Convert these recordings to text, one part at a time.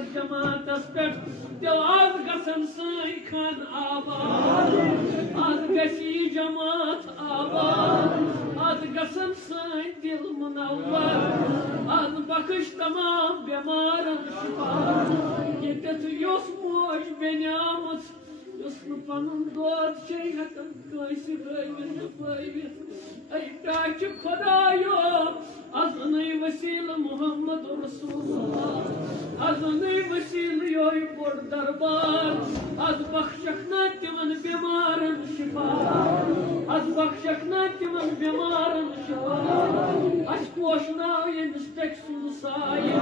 یتھ جماعتس پٮ۪ٹھ دِل آز گژھن سٲنۍ خان آباد آز گژھِ یہِ جماعت آباد آز گژھن سٲنۍ دِل منور آز بخش تمام بٮ۪مارن شفا ییٚتٮ۪تھ یۄس موج بیٚنہِ آمٕژ یۄس نہٕ پنُن دۄد چھے ہٮ۪کان کٲنٛسہِ ہٲوِتھ اے ٹاچہِ خۄدایو از اَنٕے وسیٖلہٕ محمد رسول اللہ از اَنٕے وسیٖلہٕ یوٚہے بوٚڑ دربار از بخشکھ نا تِمن بٮ۪مارن شفا از بخشکھ نا تِمن بٮ۪مارن شفا اَسہِ پوشناو ییٚمِس ٹٮ۪کہِ سُنٛد سایہِ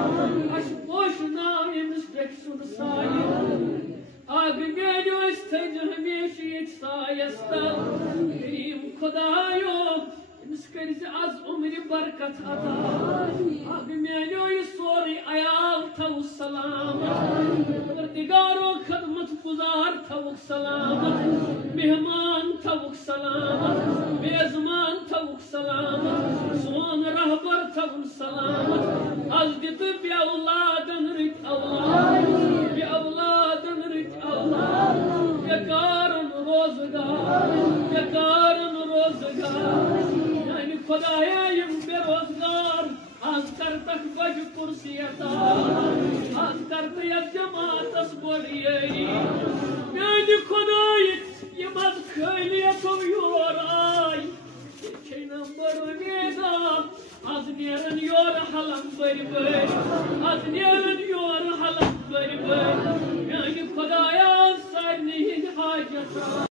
اَسہِ پوشناو ییٚمِس ٹٮ۪کہِ سُنٛد سایہِ آب میٛانیو أسۍ تھٲیزِ ہمیشہٕ ییٚتہِ سایس تل کریٖم خۄدایو أمِس کٔرۍزِ از عمرِ برکت عطا آب میٛانیو یہِ سورُے عیال تھاوُکھ سلامت پروردگارو خدمت گزار تھاوُکھ سلامت مہمان تھاوُکھ سلامت میزمان تھاوُکھ سلامت سون رہبر تھاوُن سلامت از دِتہٕ بے اولادن رٕتۍ اولاد بے اولادن رٕتۍ اولاد بیکارن روزگار بیکارن روزگار یعنی خدایا یم بے روزگار آز کرتکھ بجہِ کُرسی عطا آز کرتہٕ یتھ جماعتس بٔڑ یٲری میٛانہِ خۄدایہِ یِم از خٲلیتو یور آے ییٚتہِ چھے نہٕ بٔڑ اُمیدا از نیرن یورٕ حلم بٔرۍ بٔرۍ از نیرن یورٕ حلم بٔرۍ بٔرۍ میٛانہِ خۄدایا سارنٕے ہٕنٛدۍ حاجت